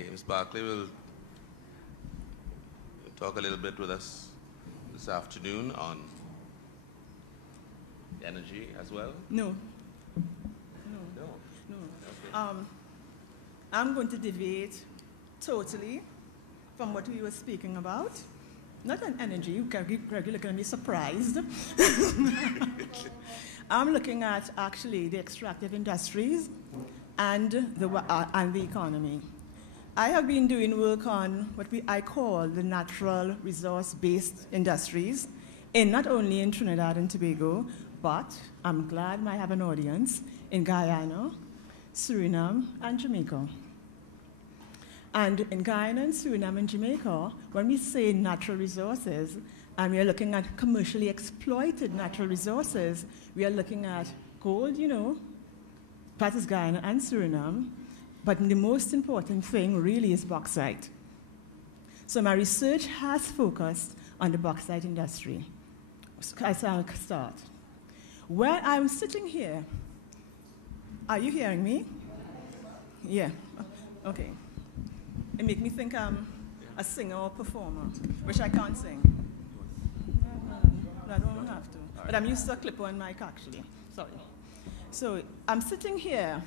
Okay, Ms. Barclay will talk a little bit with us this afternoon on energy as well. No. Okay. I'm going to deviate totally from what we were speaking about. Not on energy, you're going to be surprised. I'm looking at actually the extractive industries and the economy. I have been doing work on what I call the natural resource-based industries, not only in Trinidad and Tobago, but I'm glad I have an audience in Guyana, Suriname, and Jamaica. And in Guyana and Suriname and Jamaica, when we say natural resources, and we are looking at commercially exploited natural resources, we are looking at gold, that is Guyana and Suriname, but the most important thing really is bauxite. So my research has focused on the bauxite industry. So I'll start. When I'm sitting here, are you hearing me? Yeah, okay. It makes me think I'm a singer or performer, which I can't sing. I don't have to. But I'm used to a clip-on mic, actually. Sorry. So I'm sitting here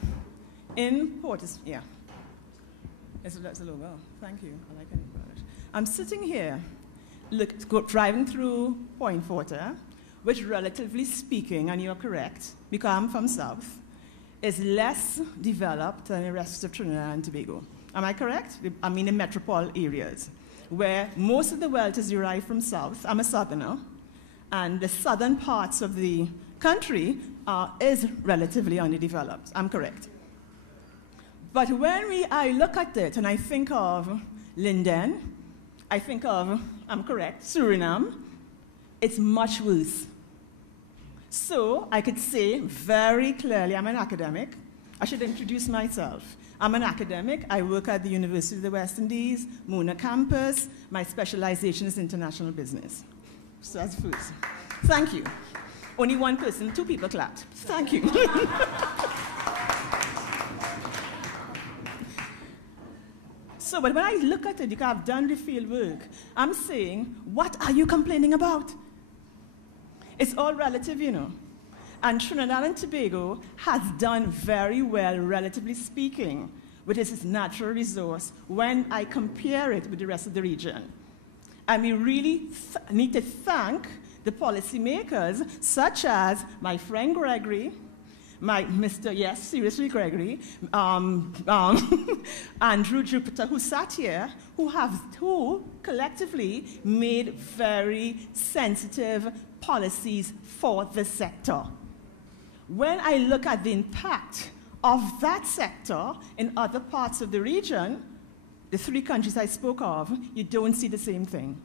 in Fortin. Yeah. That's a logo. Thank you. I like it. I'm sitting here driving through Point Fortin, which, relatively speaking, and you're correct, because I'm from South, is less developed than the rest of Trinidad and Tobago. Am I correct? I mean the metropole areas, where most of the wealth is derived from South. I'm a Southerner, and the southern parts of the country is relatively underdeveloped. I'm correct. But when I look at it and I think of Linden, I think of, I'm correct, Suriname, it's much worse. So I could say very clearly, I'm an academic. I should introduce myself. I'm an academic. I work at the University of the West Indies, Mona campus. My specialization is international business. So that's first. Thank you. Only one person, 2 people clapped. Thank you. So, but when I look at it, because I've done the field work, I'm saying, what are you complaining about? It's all relative, And Trinidad and Tobago has done very well, relatively speaking, with its natural resource when I compare it with the rest of the region. And we really need to thank the policymakers, such as my friend Gregory, seriously Gregory, Andrew Jupiter, who sat here, who collectively made very sensitive policies for the sector. When I look at the impact of that sector in other parts of the region, the 3 countries I spoke of, you don't see the same thing.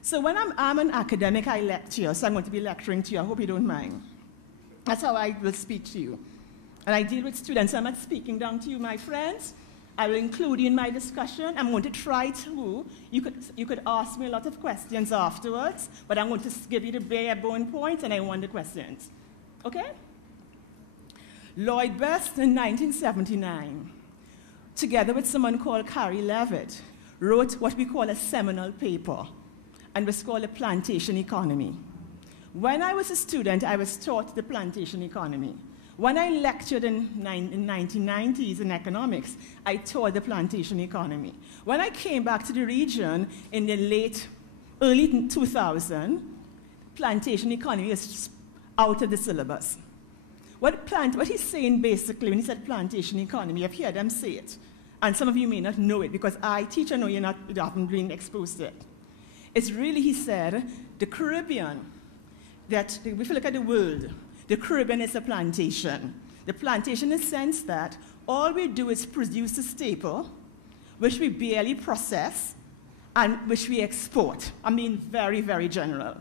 So when I'm an academic, I lecture, so I'm going to be lecturing to you. I hope you don't mind. That's how I will speak to you. And I deal with students. I'm not speaking down to you, my friends. I will include you in my discussion. I'm going to try to. You could ask me a lot of questions afterwards, but I'm going to give you the bare bone points, and I want the questions. Okay? Lloyd Best in 1979, together with someone called Carrie Levitt, wrote what we call a seminal paper, and it was called a plantation economy. When I was a student, I was taught the plantation economy. When I lectured in 1990s in economics, I taught the plantation economy. When I came back to the region in the early 2000s, plantation economy is out of the syllabus. What he's saying basically when he said plantation economy, I've heard them say it, and some of you may not know it because I teach, I know you haven't been exposed to it. It's really, he said, the Caribbean, that if you look at the world, the Caribbean is a plantation. The plantation in the sense that all we do is produce a staple, which we barely process, and which we export. I mean, very, very general.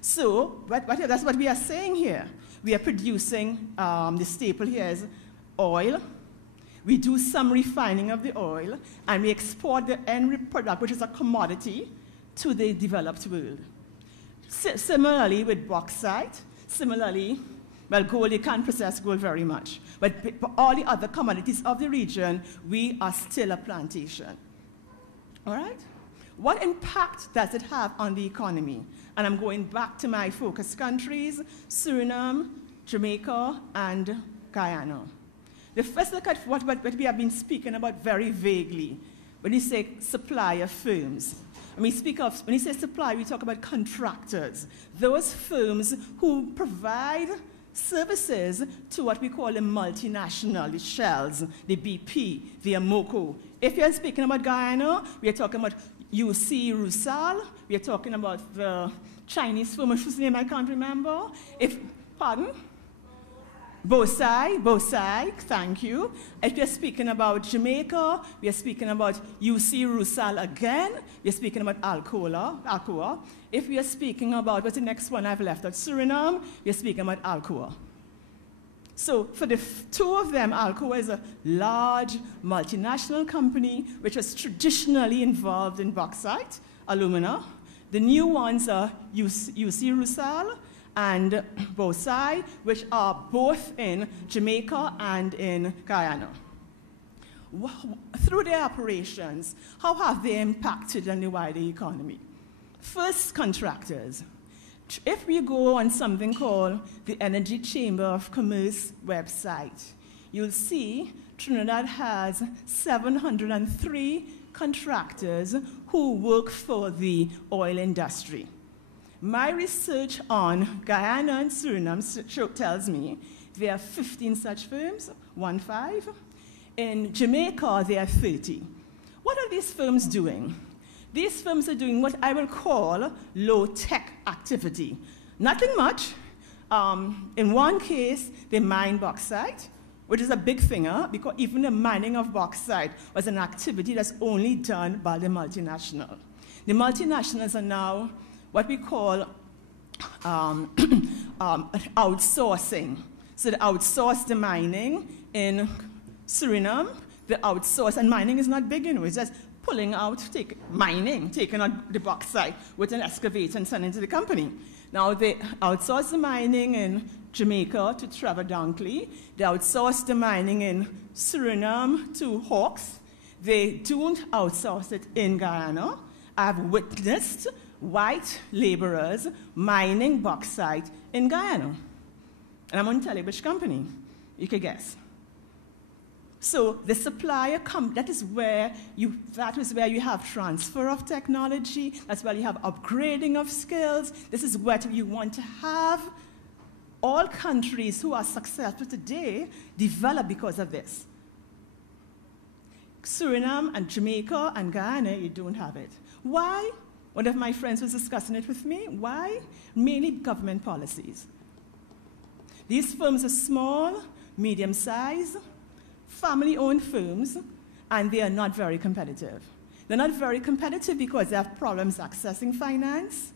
So that's what we are saying here. We are producing, the staple here is oil. We do some refining of the oil, and we export the end product, which is a commodity, to the developed world. Similarly with bauxite, similarly Well, gold, you can't process gold very much. But for all the other commodities of the region, we are still a plantation. All right? What impact does it have on the economy? And I'm going back to my focus countries, Suriname, Jamaica, and Guyana. The first look at what we have been speaking about very vaguely. When you say supplier firms, when you say supply, we talk about contractors. Those firms who provide services to what we call the multinational, the Shells, the BP, the Amoco. If you're speaking about Guyana, we are talking about UC Rusal. We are talking about the Chinese firm, whose name I can't remember. Pardon? Bauxite, thank you. If you're speaking about Jamaica, we are speaking about UC Rusal again. We're speaking about Alcoa. If we are speaking about, what's the next one I've left out? Suriname, we're speaking about Alcoa. So for the two of them, Alcoa is a large multinational company which was traditionally involved in bauxite, alumina. The new ones are UC Rusal and Bauxite, which are both in Jamaica and in Guyana. Through their operations, how have they impacted on the wider economy? First, contractors. If we go on something called the Energy Chamber of Commerce website, you'll see Trinidad has 703 contractors who work for the oil industry. My research on Guyana and Suriname tells me there are 15 such firms, 15. In Jamaica, there are 30. What are these firms doing? These firms are doing what I will call low-tech activity. Nothing much. In one case, they mine bauxite, which is a big thing, because even the mining of bauxite was an activity that's only done by the multinational. The multinationals are now what we call outsourcing. So they outsource the mining in Suriname. The outsource, and mining is not big, it's just pulling out, taking out the bauxite with an excavator and sending it to the company. Now they outsource the mining in Jamaica to Trevor Dunkley. They outsource the mining in Suriname to Hawks. They don't outsource it in Guyana. I've witnessed white laborers mining bauxite in Guyana. And I'm going to tell you which company. You can guess. So the supplier, that is where you have transfer of technology. That's where you have upgrading of skills. This is what you want to have. All countries who are successful today develop because of this. Suriname and Jamaica and Guyana, you don't have it. Why? One of my friends was discussing it with me. Why? Mainly government policies. These firms are small, medium-sized, family-owned firms, and they are not very competitive. They're not very competitive because they have problems accessing finance.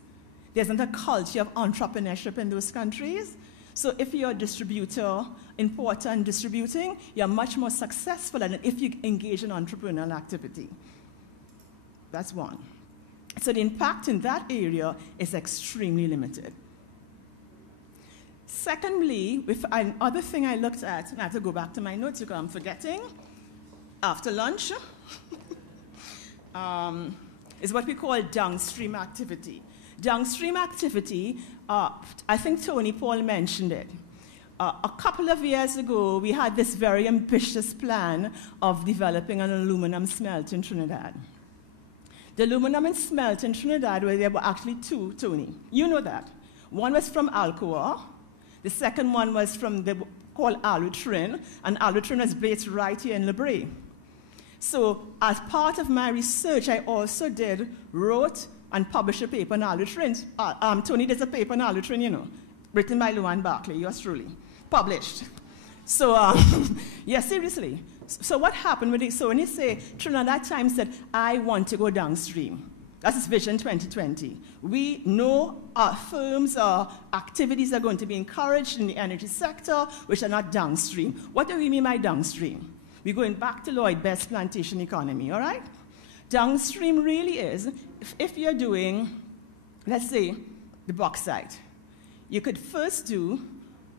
There isn't a culture of entrepreneurship in those countries. So if you're a distributor, importer and distributing, you're much more successful than if you engage in entrepreneurial activity. That's one. So the impact in that area is extremely limited. Secondly, another thing I looked at, and I have to go back to my notes because I'm forgetting, after lunch, is what we call downstream activity. Downstream activity, I think Tony Paul mentioned it. A couple of years ago, we had this very ambitious plan of developing an aluminum smelt in Trinidad. The aluminum smelt in Trinidad, where there were actually two, Tony. You know that. One was from Alcoa. The second one was from called Alutrin, and Alutrin was based right here in Lebre. So as part of my research, I also wrote and published a paper on Alutrin. Tony did a paper on Alutrin, written by Barclay, yours truly, published. So, yeah, seriously. So what happened with it? So when you say, Trinidad Times said, I want to go downstream. That's Vision 2020. We know our firms, our activities are going to be encouraged in the energy sector, which are not downstream. What do we mean by downstream? We're going back to Lloyd Best's plantation economy, all right? Downstream really is, if you're doing, let's say, the bauxite, you could first do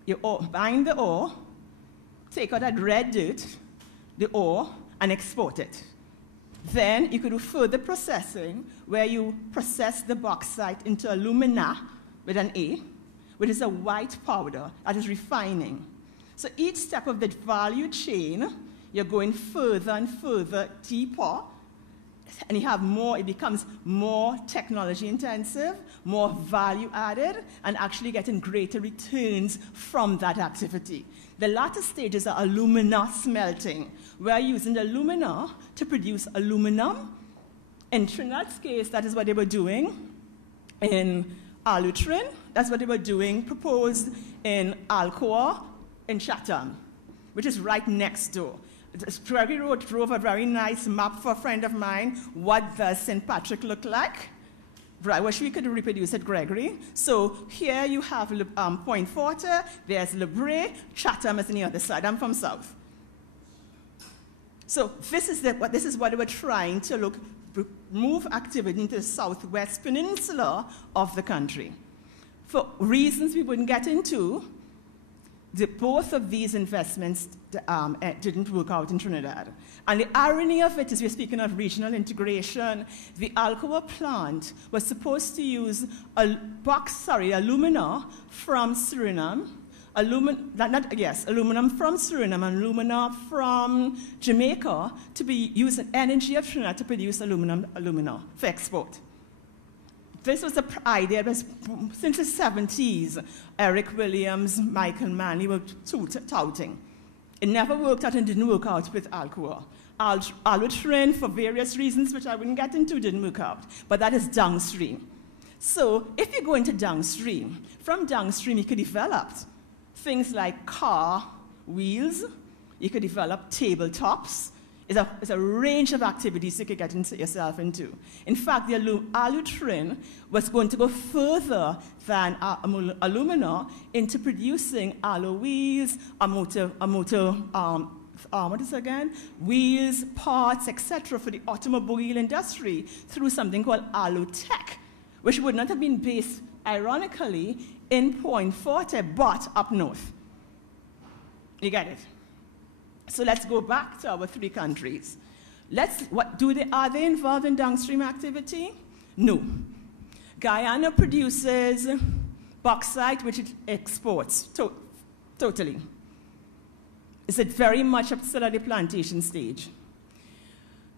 You mine the ore, take out that red dirt, the ore, and export it. Then you could do further processing where you process the bauxite into alumina with an A, which is a white powder that is refining. So each step of the value chain, you're going further and further deeper, and you have more, it becomes more technology intensive, more value added, and actually getting greater returns from that activity. The latter stages are alumina smelting. We're using the alumina to produce aluminum. In Trinidad's case, that is what they were doing. In Alutrin, that's what they were doing, proposed in Alcoa in Chatham, which is right next door. Gregory drove a very nice map for a friend of mine. What does St. Patrick look like? I wish we could reproduce it, Gregory. So here you have Point Fortin, there's Le Bray, Chatham is on the other side. I'm from South. So this is what they were trying to move activity into the southwest peninsula of the country. For reasons we wouldn't get into, both of these investments didn't work out in Trinidad. And the irony of it is, we're speaking of regional integration. The Alcoa plant was supposed to use alumina from Suriname, aluminum from Suriname and alumina from Jamaica to be used in energy of Trinidad to produce alumina for export. This was an idea that was, since the 70s, Eric Williams, Michael Manley were touting. It never worked out and didn't work out with Alcoa. Alutrin, for various reasons, which I wouldn't get into, didn't work out. But that is downstream. So if you go into downstream, from downstream you could develop things like car wheels, you could develop tabletops. It's a range of activities you could get yourself into. In fact, the Alutrin was going to go further than alumina into producing alloy wheels, wheels, parts, etc. for the automobile industry through something called Alutech, which would not have been based, ironically, in Point Fortin, but up north. You get it? So let's go back to our three countries. Are they involved in downstream activity? No. Guyana produces bauxite, which it exports totally. It's very much still at the plantation stage.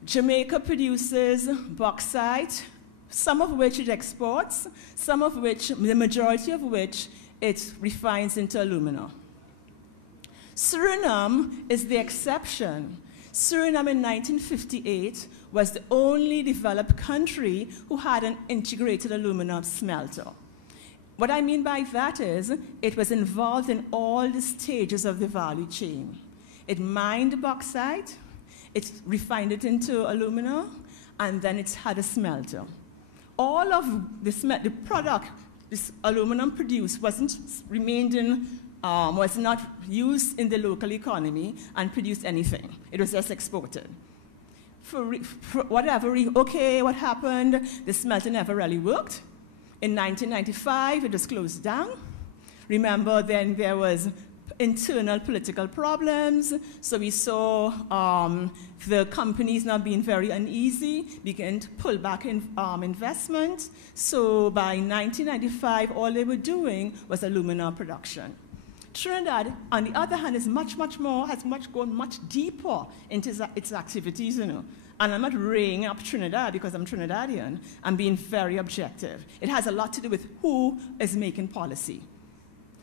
Jamaica produces bauxite, some of which it exports, some of which, the majority of which, it refines into alumina. Suriname is the exception. Suriname in 1958 was the only developed country who had an integrated aluminum smelter. What I mean by that is, it was involved in all the stages of the value chain. It mined bauxite, it refined it into alumina, and then it had a smelter. All of the product this aluminum produced was not used in the local economy and produced anything. It was just exported. For whatever reason, what happened? The smelter never really worked. In 1995, it was closed down. Remember, then there was internal political problems, so we saw the companies not being very uneasy, began to pull back investment. So by 1995, all they were doing was alumina production. Trinidad, on the other hand, is gone much deeper into its activities, you know. And I'm not raying up Trinidad because I'm Trinidadian. I'm being very objective. It has a lot to do with who is making policy.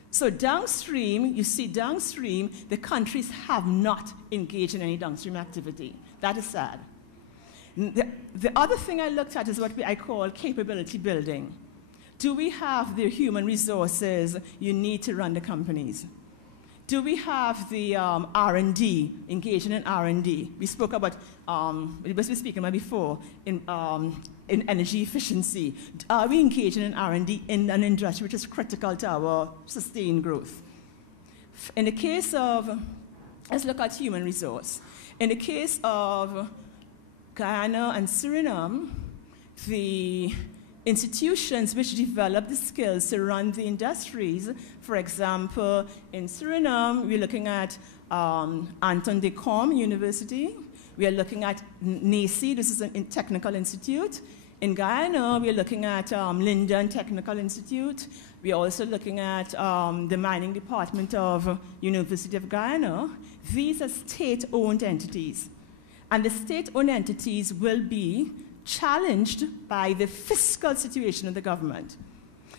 So downstream, you see downstream, the countries have not engaged in any downstream activity. That is sad. The other thing I looked at is what I call capability building. Do we have the human resources you need to run the companies? Do we have the R&D, engaging in R&D? We spoke about, we were speaking about before, in energy efficiency. Are we engaging in R&D in an industry which is critical to our sustained growth? In the case of, let's look at human resource. In the case of Guyana and Suriname, the institutions which develop the skills to run the industries. For example, in Suriname, we're looking at Anton de Com University. We are looking at NACI, this is a technical institute. In Guyana, we are looking at Linden Technical Institute. We are also looking at the mining department of University of Guyana. These are state-owned entities. And the state-owned entities will be challenged by the fiscal situation of the government.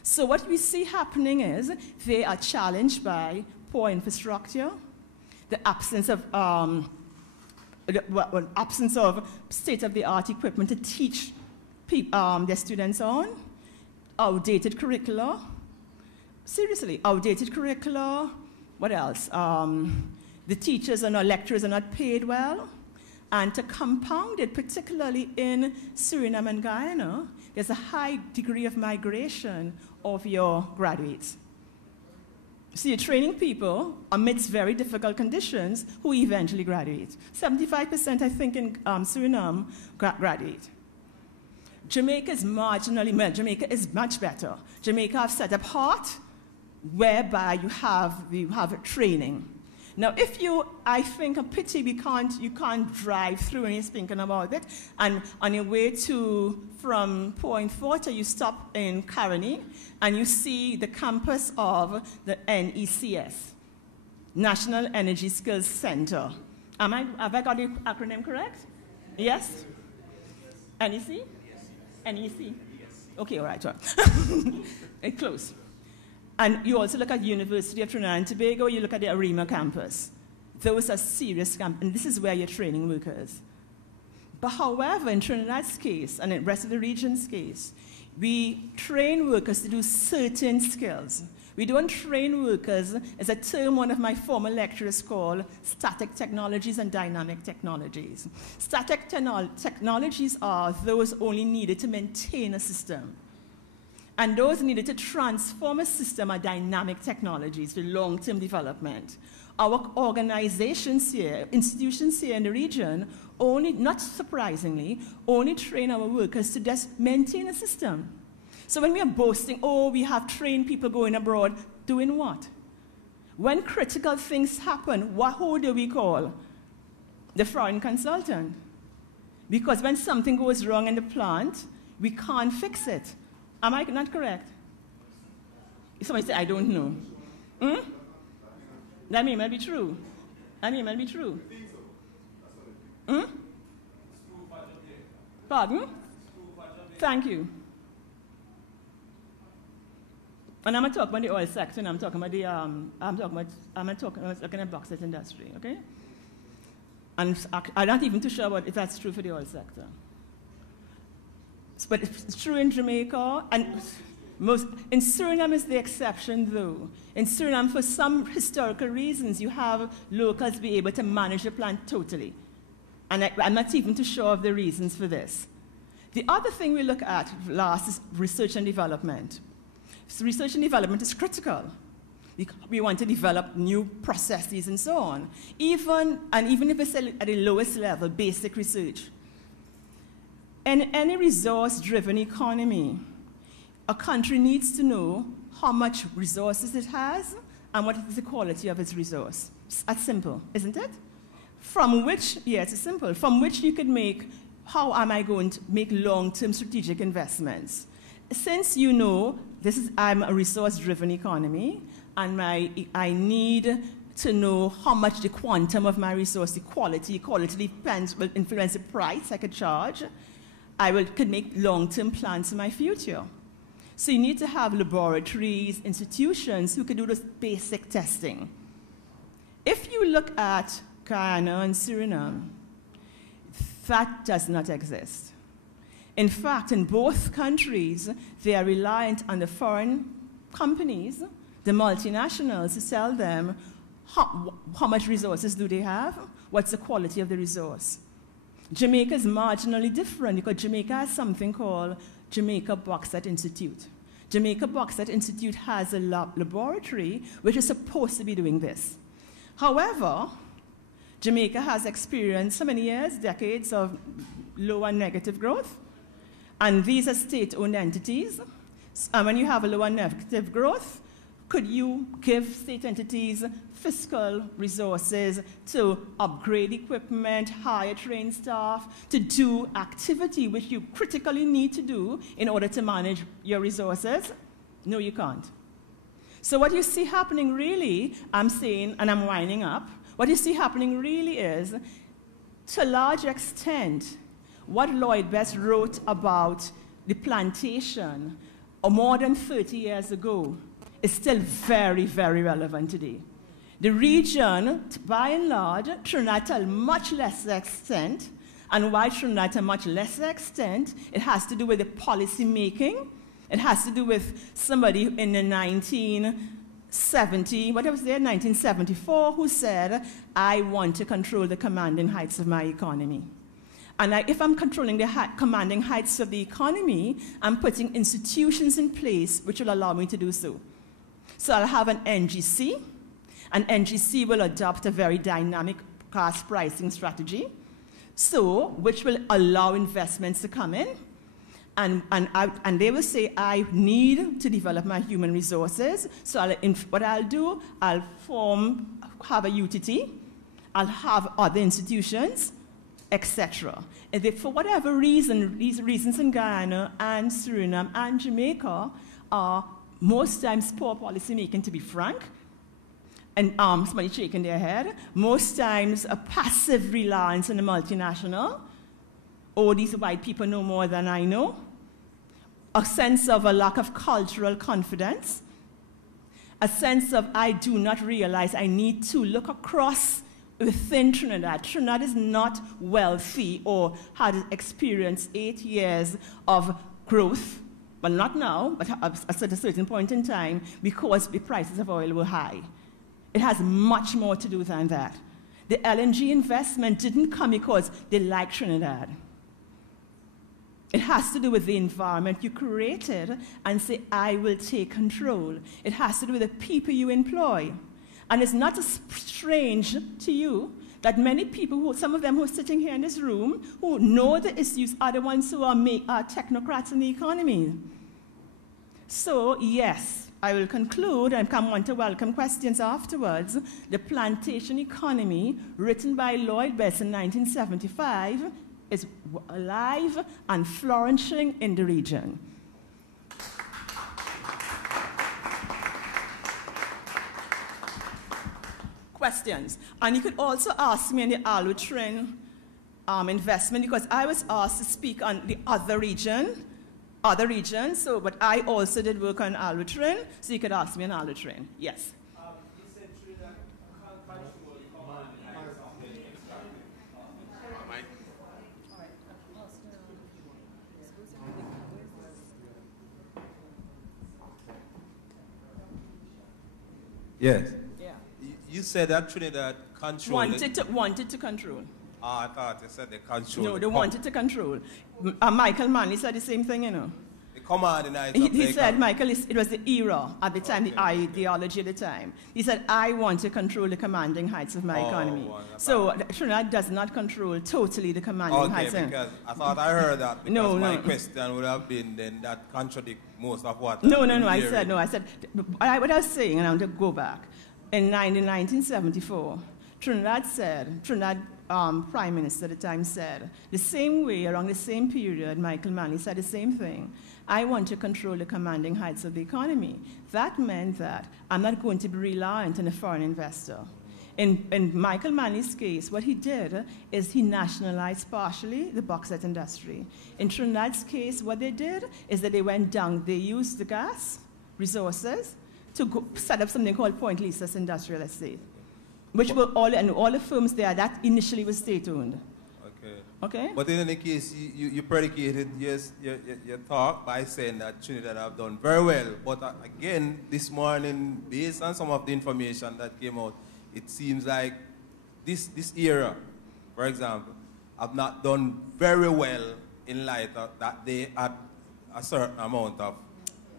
So what we see happening is they are challenged by poor infrastructure, the absence of state-of-the-art equipment to teach their students on, outdated curricula. Seriously, outdated curricula. What else? The teachers and our lecturers are not paid well. And to compound it, particularly in Suriname and Guyana, there's a high degree of migration of your graduates. So you're training people amidst very difficult conditions who eventually graduate. 75%, I think, in Suriname graduate. Jamaica is marginally, well, Jamaica is much better. Jamaica have set up HEART, whereby you have training. Now, I think a pity you can't drive through and you're thinking about it, and on your way from Point Fortin, you stop in Caroni, and you see the campus of the NECS, National Energy Skills Center. Have I got the acronym correct? Yes? NEC? Yes. NEC? Yes. Okay, all right. It's close. And you also look at University of Trinidad and Tobago, you look at the ARIMA campus. Those are serious campuses, and this is where you're training workers. But however, in Trinidad's case, and in the rest of the region's case, we train workers to do certain skills. We don't train workers, as a term one of my former lecturers called, static technologies and dynamic technologies. Static technologies are those only needed to maintain a system. And those needed to transform a system are dynamic technologies for long-term development. Our organizations here, institutions here in the region, only, not surprisingly, only train our workers to just maintain a system. So when we are boasting, oh, we have trained people going abroad, doing what? When critical things happen, who do we call? The foreign consultant. Because when something goes wrong in the plant, we can't fix it. Am I not correct? Somebody say, I don't know. That may not be true. That may not be true. Pardon? Thank you. And I'm not talking about the oil sector, and I'm talking about the bauxite industry, okay? And I'm not even too sure about if that's true for the oil sector. But it's true in Jamaica, and in Suriname is the exception, though. In Suriname, for some historical reasons, you have locals be able to manage the plant totally. And I'm not even too sure of the reasons for this. The other thing we look at last is research and development. So research and development is critical. We want to develop new processes and so on. Even if it's at the lowest level, basic research. In any resource-driven economy, a country needs to know how much resources it has and what is the quality of its resource. That's simple, isn't it? From which, yes, it's simple, from which you could make, how am I going to make long-term strategic investments? Since you know, I'm a resource-driven economy, and I need to know how much the quantum of my resource, the quality depends, will influence the price I could charge. Could make long-term plans for my future. So you need to have laboratories, institutions who could do this basic testing. If you look at Guyana and Suriname, that does not exist. In fact, in both countries, they are reliant on the foreign companies, the multinationals, to sell them how much resources do they have, what's the quality of the resource. Jamaica is marginally different because Jamaica has something called Jamaica Bauxite Institute. Jamaica Bauxite Institute has a laboratory which is supposed to be doing this. However, Jamaica has experienced so many years, decades of low and negative growth, And these are state-owned entities. And when you have a lower negative growth, could you give state entities fiscal resources to upgrade equipment, hire trained staff, to do activity which you critically need to do in order to manage your resources? No, you can't. So what you see happening really, I'm saying, and I'm winding up, what you see happening really is, to a large extent, what Lloyd Best wrote about the plantation more than 30 years ago is still very, very relevant today. The region, by and large, Trinidad to a much lesser extent, and why Trinidad to a much lesser extent, it has to do with the policy making. It has to do with somebody in the 1974, who said, I want to control the commanding heights of my economy. And if I'm controlling the commanding heights of the economy, I'm putting institutions in place which will allow me to do so. So I'll have an NGC. An NGC will adopt a very dynamic cost pricing strategy, which will allow investments to come in. And they will say, I need to develop my human resources. So what I'll do, I'll have a UTT, I'll have other institutions, etc. And for whatever reason, these reasons in Guyana and Suriname and Jamaica are most times poor policy making, to be frank, and somebody shaking their head. Most times a passive reliance on the multinational. Oh, these white people know more than I know. A sense of a lack of cultural confidence. A sense of I do not realize I need to look across within Trinidad. Trinidad is not wealthy or had experienced 8 years of growth, but not now, but at a certain point in time, because the prices of oil were high. It has much more to do than that. The LNG investment didn't come because they like Trinidad. It has to do with the environment you created and say, I will take control. It has to do with the people you employ. And it's not strange to you that many people, some of them who are sitting here in this room, who know the issues, are the ones who are technocrats in the economy. So, yes, I will conclude and want to welcome questions afterwards. The plantation economy, written by Lloyd Best in 1975, is alive and flourishing in the region. Questions. And you could also ask me on the Alutrin investment, because I was asked to speak on the other regions, but I also did work on Alutrin, so you could ask me on Alutrin. Yes. Yes. Yeah. You said that Trinidad controlled wanted to control. I thought you said they controlled. No, they wanted to control. Michael Manley said the same thing, you know. The commanding heights. He said, Michael, it was the era at the time, the ideology at the time. He said, I want to control the commanding heights of my economy. So Trinidad does not control totally the commanding heights. Okay, because I thought I heard that, because my question would have been then that contradict most of what... No, I said, what I was saying, and I want to go back. In 1974, Trinidad Prime Minister at the time said, the same way, around the same period, Michael Manley said the same thing. I want to control the commanding heights of the economy. That meant that I'm not going to be reliant on a foreign investor. In Michael Manley's case, what he did is he nationalized partially the bauxite industry. In Trinidad's case, what they did is that they went down, they used the gas resources to set up something called Point Lisas Industrial Estate, which were all the firms there that initially were state-owned. Okay? But in any case, you predicated your talk by saying that Trinidad have done very well. But again, this morning, based on some of the information that came out, it seems like this era, for example, have not done very well in light of that they had a certain amount of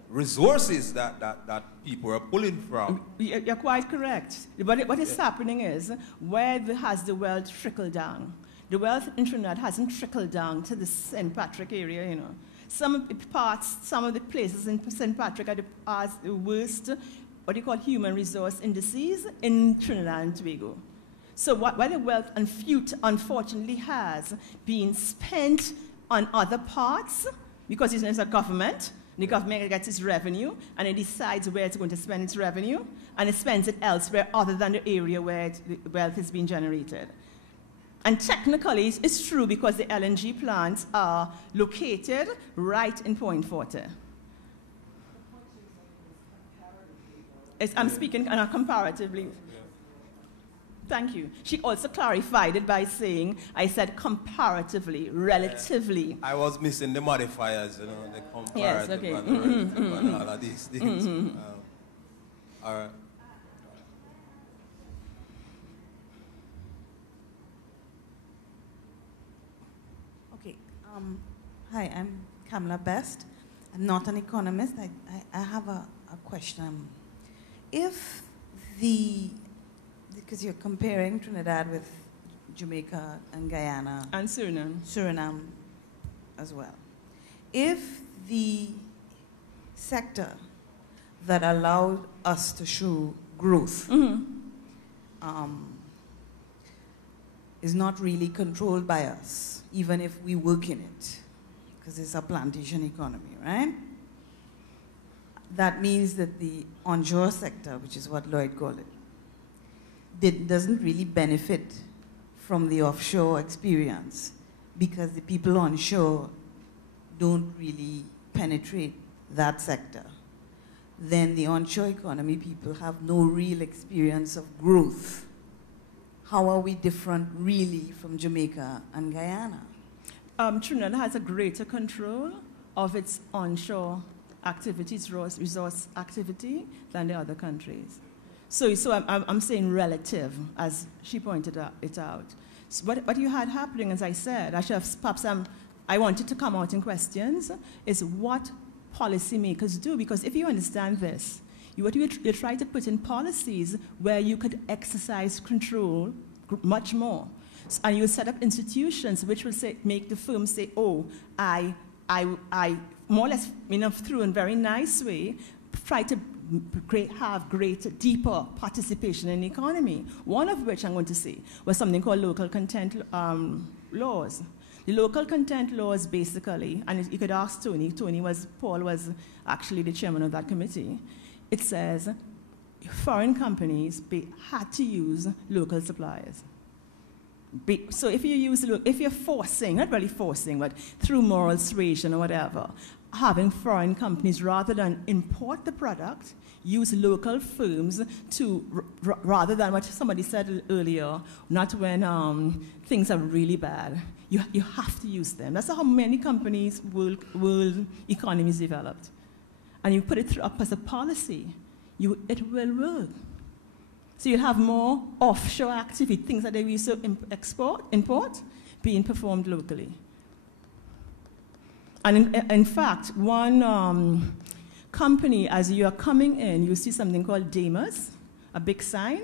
resources that people are pulling from. You're quite correct. What is happening is, where has the wealth trickled down? The wealth in Trinidad hasn't trickled down to the St. Patrick area, you know. Some of the parts, some of the places in St. Patrick are the worst, what you call human resource indices in Trinidad and Tobago. So what the wealth and future, unfortunately, has been spent on other parts, because it's a government. The government gets its revenue, and it decides where it's going to spend its revenue, and it spends it elsewhere other than the area where the wealth is being generated. And technically, it's true because the LNG plants are located right in Point Fortin. I'm speaking comparatively. Thank you. She also clarified it by saying, I said comparatively, relatively. I was missing the modifiers, you know, the comparative yes, okay. and the relative and all of these things. All right. Okay. Hi, I'm Kamala Best. I'm not an economist. I have a question. If because you're comparing Trinidad with Jamaica and Guyana. And Suriname. Suriname as well. If the sector that allowed us to show growth is not really controlled by us, even if we work in it, because it's a plantation economy, right? That means that the onshore sector, which is what Lloyd called it, doesn't really benefit from the offshore experience because the people onshore don't really penetrate that sector. Then the onshore economy people have no real experience of growth. How are we different really from Jamaica and Guyana? Trinidad has a greater control of its onshore activities, resource activity, than the other countries. So I'm saying relative, as she pointed it out. So what you had happening, as I said, I wanted to come out in questions, is what policymakers do. Because if you understand this, you try to put in policies where you could exercise control much more. And you set up institutions which will make the firms say, oh, I more or less, through in a very nice way, try to have greater, deeper participation in the economy. One of which I'm going to say was something called local content laws. The local content laws basically, and you could ask Tony, Paul was actually the chairman of that committee. It says foreign companies had to use local suppliers. So if you're forcing, not really forcing, but through moral suasion or whatever, having foreign companies, rather than import the product, use local firms to, rather than what somebody said earlier, not when things are really bad. You have to use them. That's how many companies, world economies developed. And you put it up as a policy, it will work. So you'll have more offshore activity, things that they used to import, being performed locally. And in fact, one company, as you are coming in, you see something called Damas, a big sign.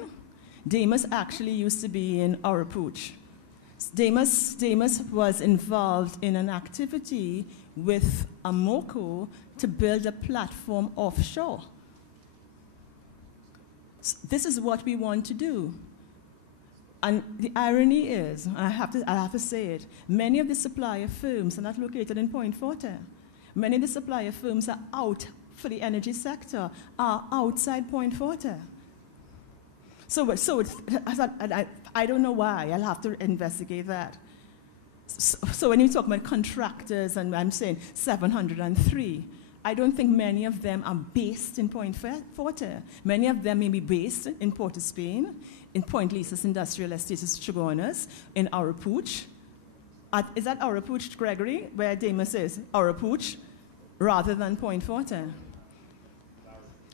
Damas actually used to be in Arapooch. Damas was involved in an activity with Amoco to build a platform offshore. So this is what we want to do. And the irony is, I have to say it, many of the supplier firms are not located in Point Fortin. Many of the supplier firms are out for the energy sector, are outside Point Fortin. I don't know why, I'll have to investigate that. So when you talk about contractors, and I'm saying 703, I don't think many of them are based in Point Fortin. Many of them may be based in Port of Spain, in Point Lisas Industrial Estates, Chagonas, in Arapooch. Is that Arapooch, Gregory, where Damas is? Arapooch, rather than Point Fortin.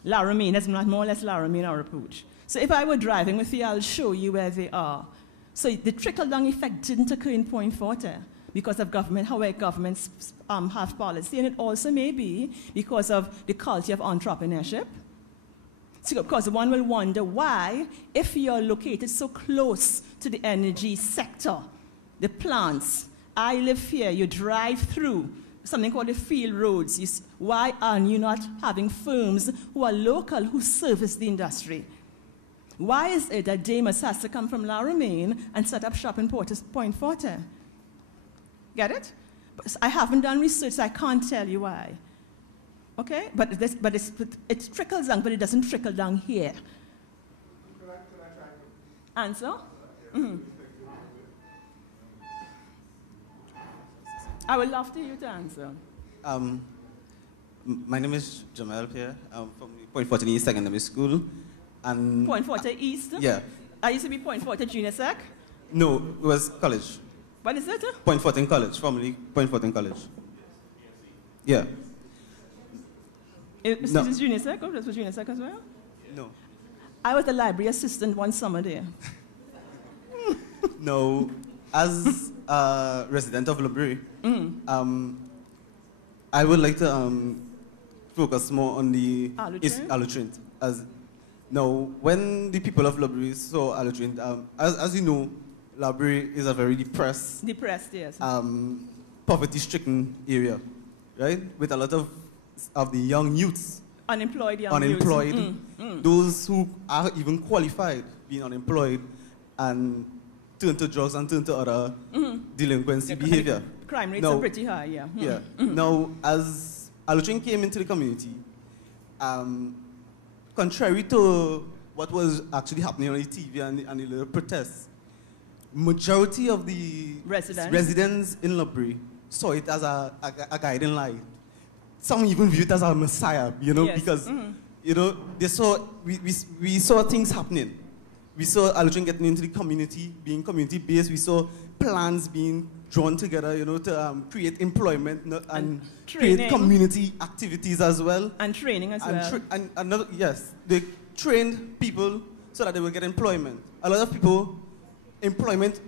Laramie, that's not more or less Laramie and Arapooch. So if I were driving with you, I'll show you where they are. So the trickle-down effect didn't occur in Point Fortin because of government, how governments have policy, and it also may be because of the culture of entrepreneurship. So, because one will wonder why, if you're located so close to the energy sector, the plants, I live here, you drive through something called the field roads. Why aren't you not having firms who are local, who service the industry? Why is it that Damas has to come from La Romaine and set up shop in Point Fortin? Get it? But I haven't done research, so I can't tell you why. Okay? But it trickles down, but it doesn't trickle down here. Answer? Mm-hmm. I would love to hear you to answer. My name is Jamal Pierre. I'm from Point Fortin East Secondary School. And Point Fortin East? Yeah. I used to be Point Fortin Junior Sec? No, it was college. What is it? Point Fortin College, formerly Point Fortin College. Yeah. Is this Junior Sec? Oh, this was Junior Sec as well? No. I was the library assistant one summer there. No, as a resident of Library, I would like to focus more on the Alutrint. Now, when the people of Library saw Alutrint, as you know, Library is a very depressed, yes, poverty-stricken area, right? With a lot of the young youths. Unemployed young youths. Those who are even qualified, being unemployed, and turn to drugs and turn to other delinquency behavior. Crime rates are pretty high, yeah. Yeah. Now, as Alutrint came into the community, contrary to what was actually happening on the TV and the little protests, majority of the residents in Library saw it as a guiding light. Some even viewed it as a messiah, because, they saw, we saw things happening. We saw Alutrint getting into the community, being community-based. We saw plans being drawn together, to create employment and create community activities as well. And training as well. Yes, they trained people so that they will get employment. A lot of people, employment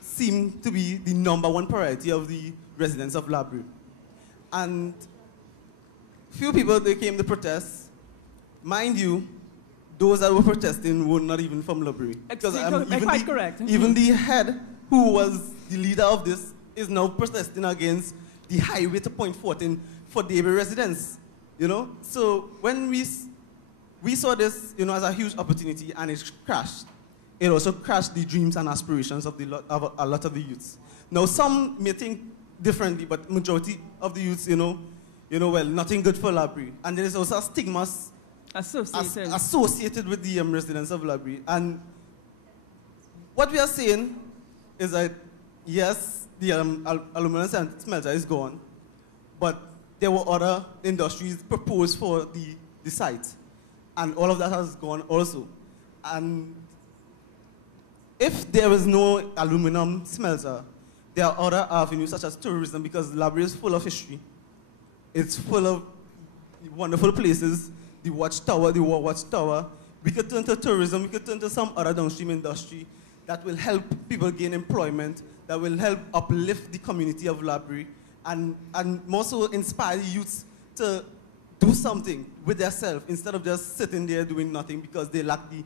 seemed to be the #1 priority of the residents of Library. And few people, they came to protest. Mind you, those that were protesting were not even from Library. Because correct. Even the head, who was the leader of this, is now protesting against the highway to Point Fortin for Derby residents. So when we saw this, as a huge opportunity, and it crashed. It also crashed the dreams and aspirations of a lot of the youths. Now, some may think differently, but majority of the youths, well, nothing good for Library. And there is also stigmas associated with the residents of Library. And what we are saying is that, yes, the aluminum smelter is gone, but there were other industries proposed for the site. And all of that has gone also. And if there is no aluminum smelter, there are other avenues such as tourism, because Library is full of history. It's full of wonderful places, the Watchtower, the War Watchtower. We could turn to tourism, we could turn to some other downstream industry that will help people gain employment, that will help uplift the community of Library, and more so inspire the youths to do something with themselves instead of just sitting there doing nothing, because they lack the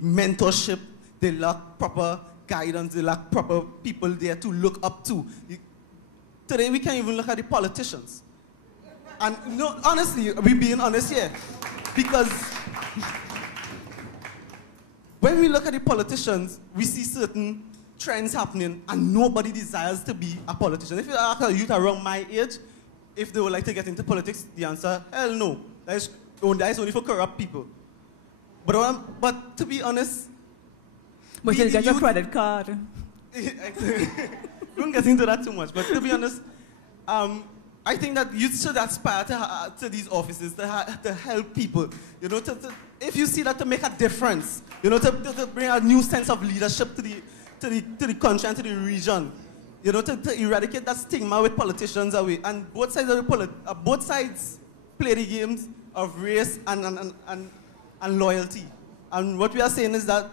mentorship, they lack proper guidance, they lack proper people there to look up to. Today we can't even look at the politicians. And honestly, we're being honest here, because when we look at the politicians, we see certain trends happening, and nobody desires to be a politician. If you ask a youth around my age, if they would like to get into politics, the answer, hell no. That is only for corrupt people. But to be honest, but you'll get your credit card. We won't get into that too much, but to be honest, I think that youth should aspire to these offices to help people. If you see that, to make a difference, to bring a new sense of leadership to the country and to the region, to eradicate that stigma with politicians away. And both sides play the games of race and loyalty. And what we are saying is that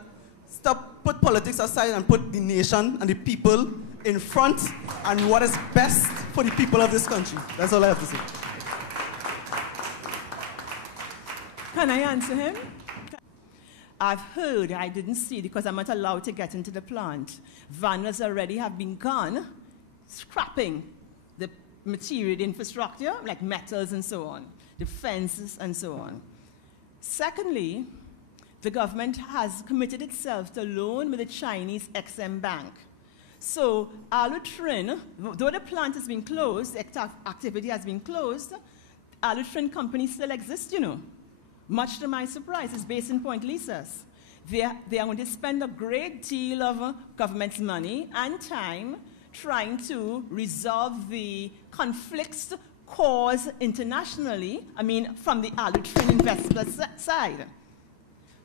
put politics aside and put the nation and the people in front, and what is best for the people of this country. That's all I have to say. Can I answer him? I've heard, I didn't see it because I'm not allowed to get into the plant. Vandals already have been gone, scrapping the material infrastructure, like metals and so on, defenses and so on. Secondly, the government has committed itself to loan with the Chinese Exim Bank. So Alutrin, though the plant has been closed, the activity has been closed, Alutrin company still exists, you know. Much to my surprise, it's based in Point Lisas. They are going to spend a great deal of government's money and time trying to resolve the conflicts caused internationally, I mean, from the Alutrin investor side.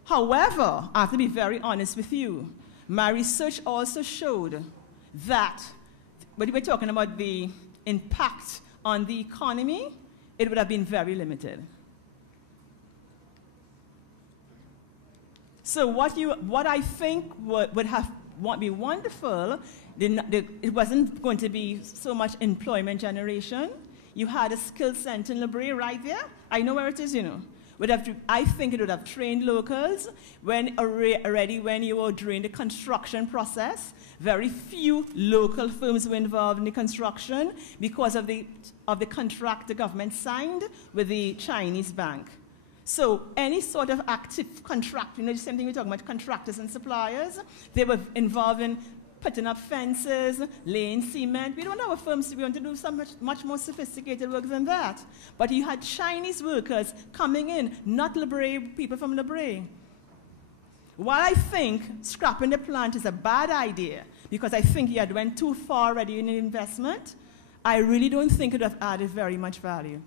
However, I have to be very honest with you. My research also showed that when we're talking about the impact on the economy, it would have been very limited. So what I think would be wonderful, it wasn't going to be so much employment generation. You had a skills center in Lebre right there. I know where it is, you know. I think it would have trained locals already when you were doing the construction process. Very few local firms were involved in the construction because of the contract the government signed with the Chinese bank. So any sort of active contract, you know, the same thing we're talking about contractors and suppliers, they were involved in putting up fences, laying cement. We don't have a firms to be able to do some much more sophisticated work than that. But you had Chinese workers coming in, not people from Lebre. While I think scrapping the plant is a bad idea, because I think you had went too far already in the investment, I really don't think it would have added very much value.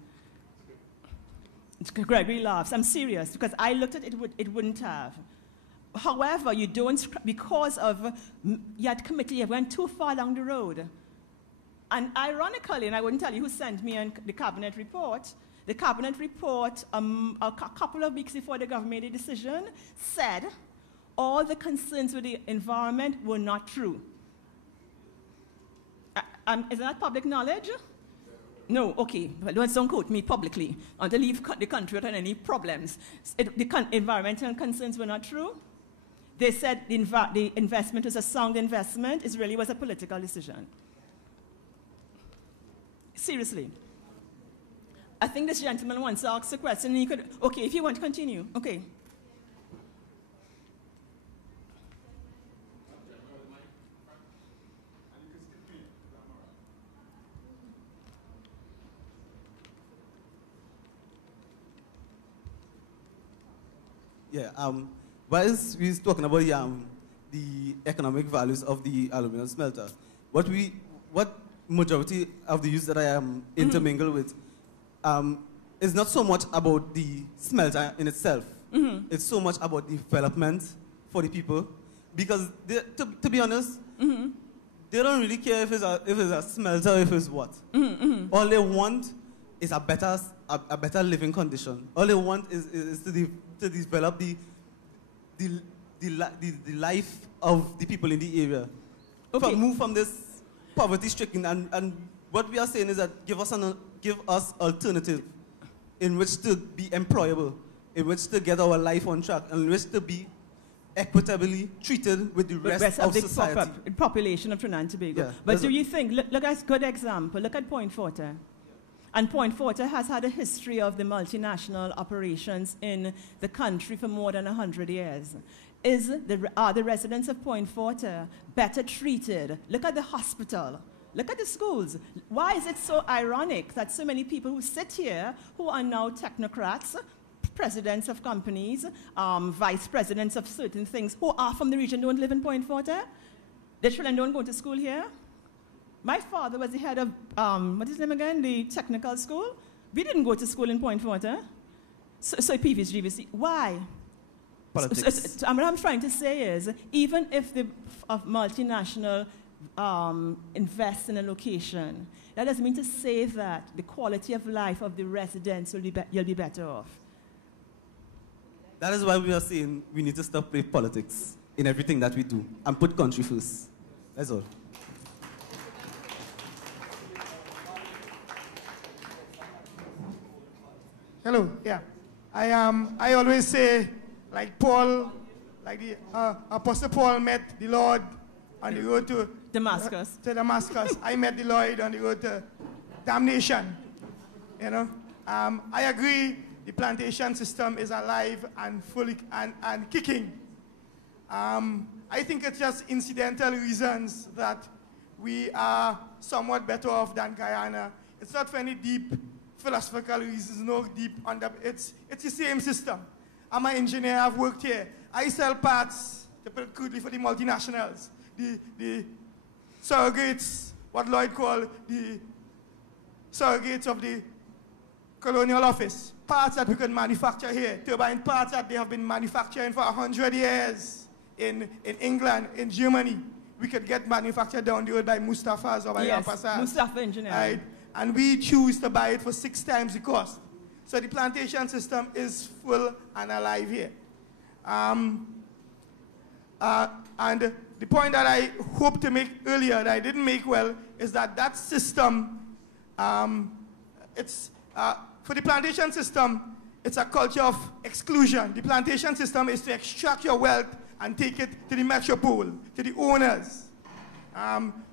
Gregory laughs. I'm serious, because I looked at it, it wouldn't have. However, you don't, because of, you had committed, you went too far down the road. And ironically, and I wouldn't tell you who sent me the cabinet report, a couple of weeks before the government made a decision, said all the concerns with the environment were not true. Is that public knowledge? No, okay, but don't quote me publicly. Until leave the country without any problems. The environmental concerns were not true. They said the investment was a sound investment. It really was a political decision. Seriously. I think this gentleman wants to ask a question. He could, okay, if you want to continue, okay. Yeah, whilst we're talking about the economic values of the aluminum smelter, what majority of the youth that I am intermingled with is not so much about the smelter in itself. It's so much about development for the people, because to be honest, they don't really care if it's a smelter or if it's what. All they want is a better living condition. All they want is to develop the life of the people in the area. Okay. Move from this poverty-stricken, and what we are saying is that give us alternative in which to be employable, in which to get our life on track, and in which to be equitably treated with the rest of society. The population of Trinidad and Tobago. Yeah, but do you think, look at a good example, look at Point Fortin. And Point Fortin has had a history of the multinational operations in the country for more than 100 years. Are the residents of Point Fortin better treated? Look at the hospital. Look at the schools. Why is it so ironic that so many people who sit here, who are now technocrats, presidents of companies, vice presidents of certain things, who are from the region, don't live in Point Fortin? Their children don't go to school here? My father was the head of, what is his name again, the technical school. We didn't go to school in Point Fortin. So PVC, GVC. Why? Politics. So what I'm trying to say is, even if the multinational invest in a location, that doesn't mean to say that the quality of life of the residents you'll be better off. That is why we are saying we need to stop playing politics in everything that we do and put country first. That's all. Hello, yeah. I always say, like Paul, like the Apostle Paul met the Lord on the road to Damascus. I met the Lord on the road to damnation. You know, I agree. The plantation system is alive and fully and kicking. I think it's just incidental reasons that we are somewhat better off than Guyana. It's not for any deep philosophical reasons, no deep under. It's the same system. I'm an engineer. I've worked here. I sell parts, to put it crudely, for the multinationals, the surrogates, what Lloyd called the surrogates of the colonial office. Parts that we can manufacture here, turbine parts that they have been manufacturing for 100 years in England, in Germany. We could get manufactured down the road by Mustafa's or by Rampasas. Mustafa Engineering. Right? And we choose to buy it for 6 times the cost. So the plantation system is full and alive here. And the point that I hoped to make earlier that I didn't make well is that that system, for the plantation system, it's a culture of exclusion. The plantation system is to extract your wealth and take it to the metropole, to the owners.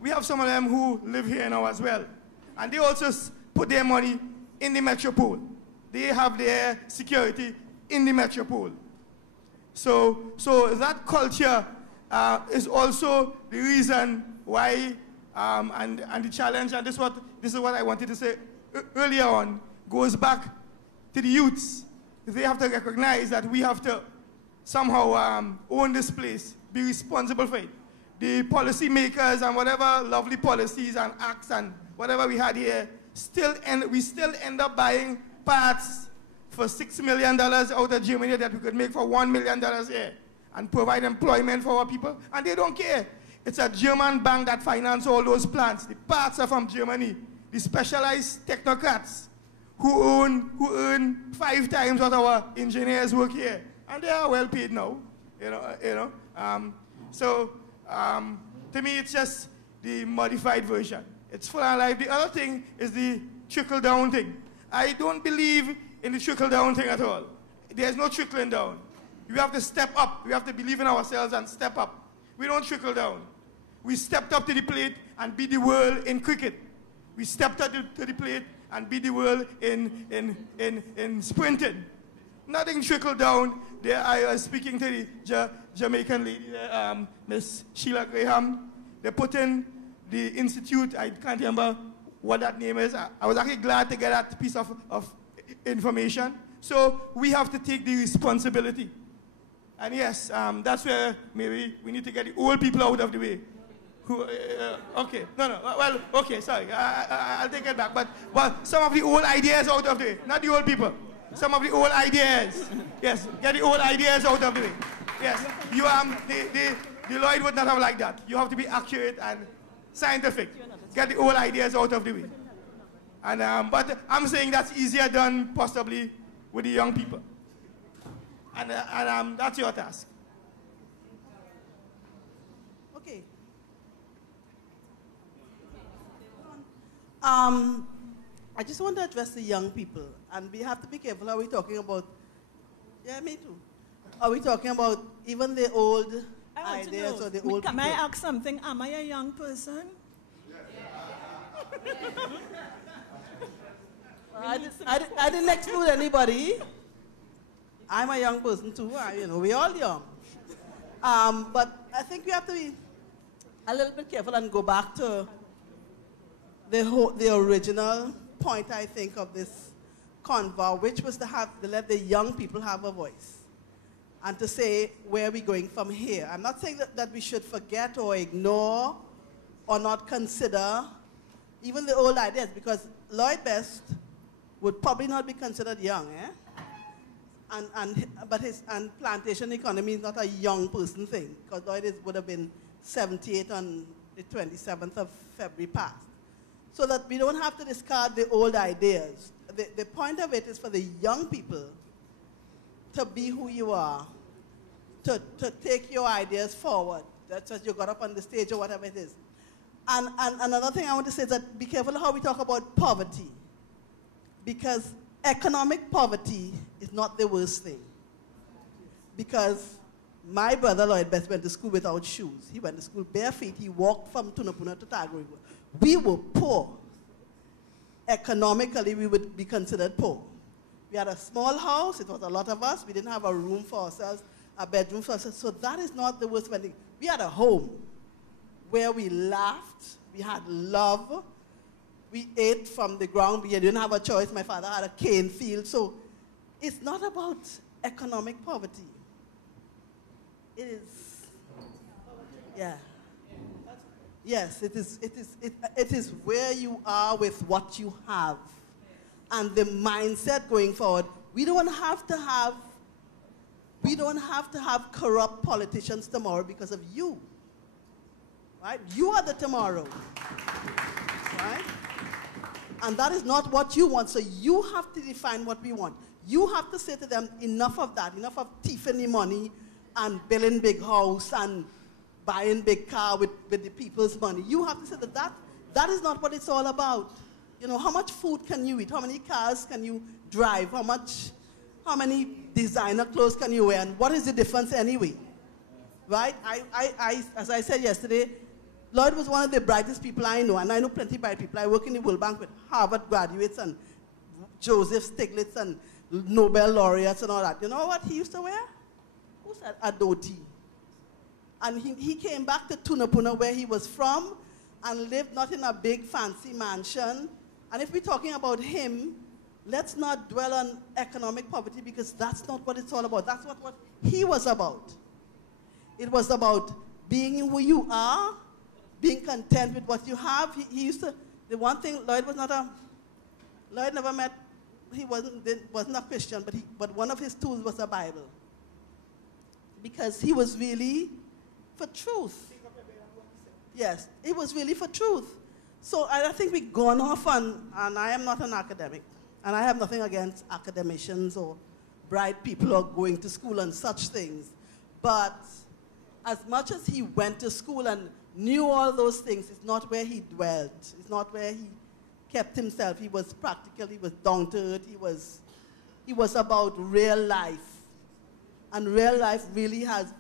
We have some of them who live here now as well. And they also put their money in the metropole. They have their security in the metropole. So that culture is also the reason why, and the challenge, and this is what I wanted to say earlier on, goes back to the youths. They have to recognize that we have to somehow own this place, be responsible for it. The policy makers and whatever lovely policies and acts and whatever we had here, we still end up buying parts for $6 million out of Germany that we could make for $1 million here and provide employment for our people, and they don't care. It's a German bank that finances all those plants. The parts are from Germany. The specialized technocrats who earn 5 times what our engineers work here, and they are well paid now. To me, it's just the modified version. It's full and alive. The other thing is the trickle-down thing. I don't believe in the trickle-down thing at all. There's no trickling down. We have to step up. We have to believe in ourselves and step up. We don't trickle down. We stepped up to the plate and beat the world in cricket. We stepped up to the plate and beat the world in sprinting. Nothing trickled down. There I was speaking to the Jamaican lady, Miss Sheila Graham. They put in the institute. I can't remember what that name is. I was actually glad to get that piece of information. So we have to take the responsibility. And yes, that's where maybe we need to get the old people out of the way. Okay, well, okay, sorry, I'll take it back. But some of the old ideas out of the way, not the old people. Some of the old ideas, yes, get the old ideas out of the way. Yes, the Lloyd would not have like that. You have to be accurate and scientific. Get the old ideas out of the way. And but I'm saying that's easier done possibly with the young people. And that's your task. Okay. I just want to address the young people, and we have to be careful. Are we talking about? Yeah, me too. Are we talking about even the old ideas or the old people? May I ask something? Am I a young person? I didn't exclude anybody. I'm a young person too. We're all young. But I think we have to be a little bit careful and go back to the original point, I think, of this convo, which was to let the young people have a voice and to say where we're going from here. I'm not saying that we should forget or ignore or not consider even the old ideas, because Lloyd Best would probably not be considered young, eh? And plantation economy is not a young person thing, because Lloyd would have been 78 on the 27th of February past. So that we don't have to discard the old ideas. The point of it is for the young people to be who you are, to take your ideas forward. That's what you got up on the stage or whatever it is. And another thing I want to say is that be careful how we talk about poverty, because economic poverty is not the worst thing. Because my brother Lloyd Best went to school without shoes. He went to school bare feet. He walked from Tunapuna to Tago. We were poor. economically we would be considered poor. We had a small house, it was a lot of us, we didn't have a room for ourselves, a bedroom for ourselves, so that is not the worst thing. We had a home where we laughed, we had love, we ate from the ground, we didn't have a choice, my father had a cane field, so it's not about economic poverty. It is, yeah. Yes, it is where you are with what you have. And the mindset going forward, we don't have to have corrupt politicians tomorrow because of you. Right? You are the tomorrow. Right? And that is not what you want. So you have to define what we want. You have to say to them, enough of that, enough of thieving the money and building big house and buying big car with the people's money. You have to say that is not what it's all about. You know, how much food can you eat? How many cars can you drive? How many designer clothes can you wear? And what is the difference anyway? Right? As I said yesterday, Lloyd was one of the brightest people I know, and I know plenty of bright people. I work in the World Bank with Harvard graduates and Joseph Stiglitz and Nobel laureates and all that. You know what he used to wear? Who said? A dhoti. And he came back to Tunapuna, where he was from, and lived not in a big fancy mansion. And if we're talking about him, let's not dwell on economic poverty, because that's not what it's all about. That's not what he was about. It was about being who you are, being content with what you have. He used to, the one thing, Lloyd never met, he wasn't a Christian, but one of his tools was a Bible. Because he was really for truth. Yes, it was really for truth. So I think we've gone off on, and I am not an academic, and I have nothing against academicians or bright people who are going to school and such things. But as much as he went to school and knew all those things, it's not where he dwelt. It's not where he kept himself. He was practical, he was down to earth, he was about real life. And real life really has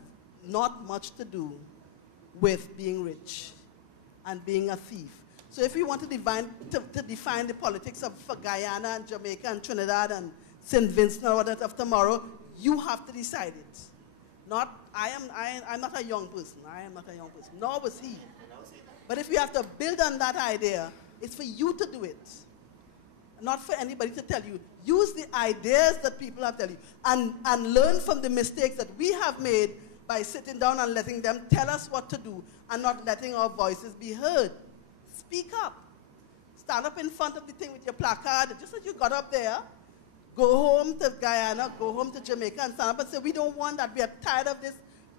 not much to do with being rich and being a thief. So if we want to define the politics for Guyana and Jamaica and Trinidad and St. Vincent or whatever of tomorrow, you have to decide it. I'm not a young person. I am not a young person. Nor was he. But if we have to build on that idea, it's for you to do it. Not for anybody to tell you. Use the ideas that people have tell you and learn from the mistakes that we have made by sitting down and letting them tell us what to do and not letting our voices be heard. Speak up. Stand up in front of the thing with your placard, just as you got up there. Go home to Guyana, go home to Jamaica and stand up and say, we don't want that. We are tired of this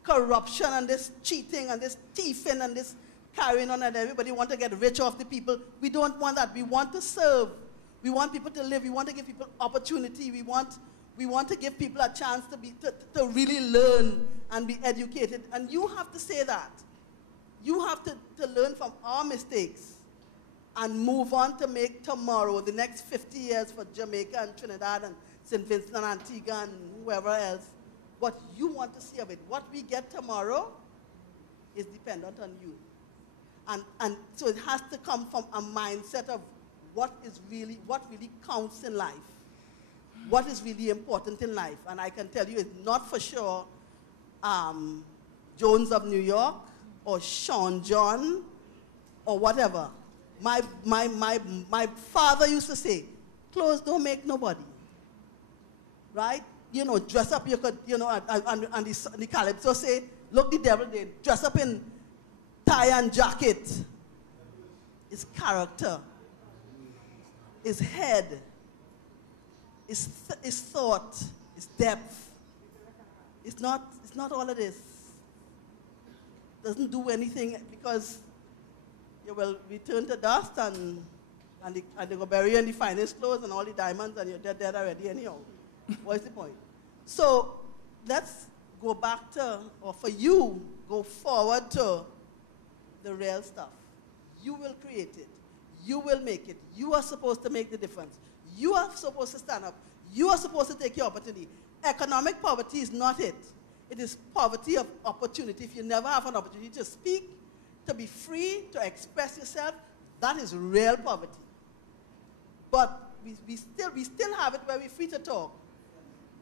corruption and this cheating and this thieving and this carrying on, and everybody want to get rich off the people. We don't want that. We want to serve. We want people to live. We want to give people opportunity. We want to give people a chance to really learn and be educated. And you have to say that. You have to learn from our mistakes and move on to make tomorrow, the next 50 years for Jamaica and Trinidad and St. Vincent and Antigua and whoever else, what you want to see of it. What we get tomorrow is dependent on you. And so it has to come from a mindset of what really counts in life. What is really important in life. And I can tell you it's not for sure Jones of New York or Sean John or whatever. My father used to say, clothes don't make nobody. Right? You know, dress up, you could, you know, and the Calypso say, look, the devil did. Dress up in tie and jacket. It's character. It's head. It's thought. It's depth. It's not all of this. Doesn't do anything because you will return to dust and they go bury you in the finest clothes and all the diamonds and you're dead already anyhow. What's the point? So let's go back to, or for you, go forward to the real stuff. You will create it. You will make it. You are supposed to make the difference. You are supposed to stand up. You are supposed to take your opportunity. Economic poverty is not it. It is poverty of opportunity. If you never have an opportunity to speak, to be free, to express yourself, that is real poverty. But we still have it where we're free to talk,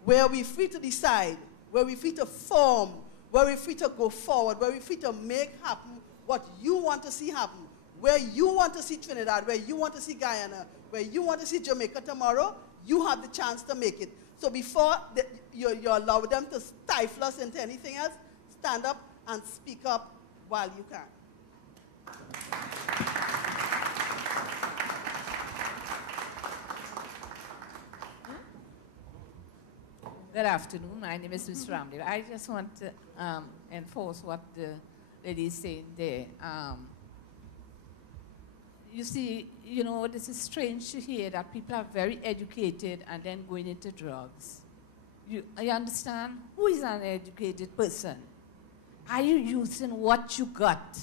where we're free to decide, where we're free to form, where we're free to go forward, where we're free to make happen what you want to see happen, where you want to see Trinidad, where you want to see Guyana, where you want to see Jamaica tomorrow, you have the chance to make it. So before you allow them to stifle us into anything else, stand up and speak up while you can. Good afternoon. My name is Ms. Ramdale. I just want to enforce what the lady is saying there. You see, you know, this is strange to hear that people are very educated and then going into drugs. You understand? Who is an educated person? Are you using what you got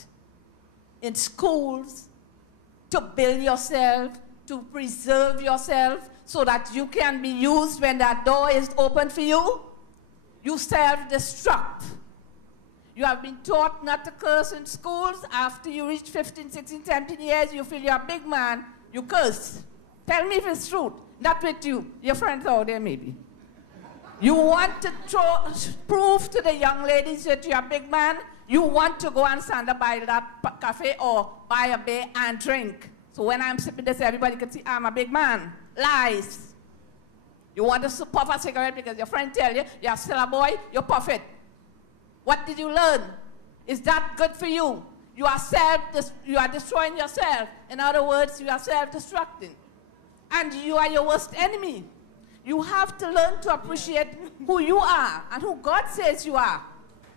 in schools to build yourself, to preserve yourself, so that you can be used when that door is open for you? You self-destruct. You have been taught not to curse in schools. After you reach 15, 16, 17 years, you feel you're a big man, you curse. Tell me if it's true. Not with you. Your friends out there, maybe. You want to prove to the young ladies that you're a big man. You want to go and stand up by that cafe or buy a beer and drink. So when I'm sipping this, everybody can see I'm a big man. Lies. You want to puff a cigarette because your friend tell you you're still a boy, you puff it. What did you learn? Is that good for you? You are destroying yourself. In other words, you are self-destructing. And you are your worst enemy. You have to learn to appreciate who you are and who God says you are.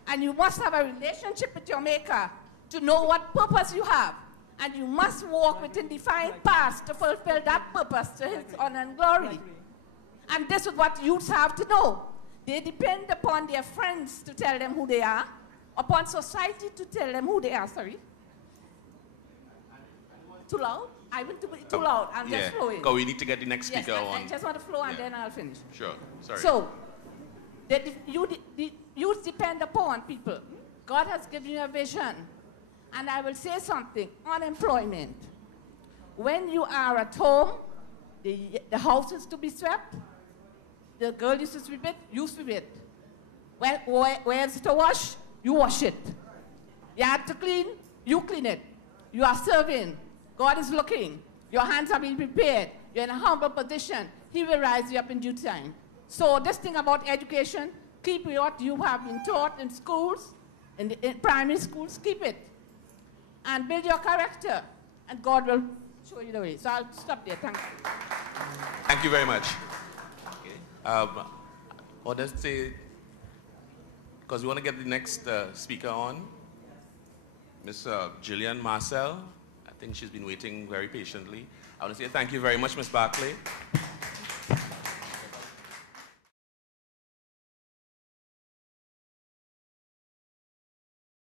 And you must have a relationship with your Maker to know what purpose you have. And you must walk within defined paths to fulfill that purpose to His honor and glory. And this is what youths have to know. They depend upon their friends to tell them who they are, upon society to tell them who they are. Sorry. Too loud? I want to be too loud. I'm just flowing. Because we need to get the next speaker on. I just want to flow and then I'll finish. Sure. Sorry. So, the youth depend upon people. God has given you a vision. And I will say something. Unemployment. When you are at home, the house is to be swept. The girl used to sweep it, you sweep it. Where's it to wash? You wash it. You have to clean, you clean it. You are serving. God is looking. Your hands are being prepared. You're in a humble position. He will rise you up in due time. So this thing about education, keep what you have been taught in schools, in primary schools, keep it. And build your character. And God will show you the way. So I'll stop there. Thank you. Thank you very much. Others say, because we want to get the next speaker on, Miss Gillian Marcel. I think she's been waiting very patiently. I want to say thank you very much, Miss Barclay.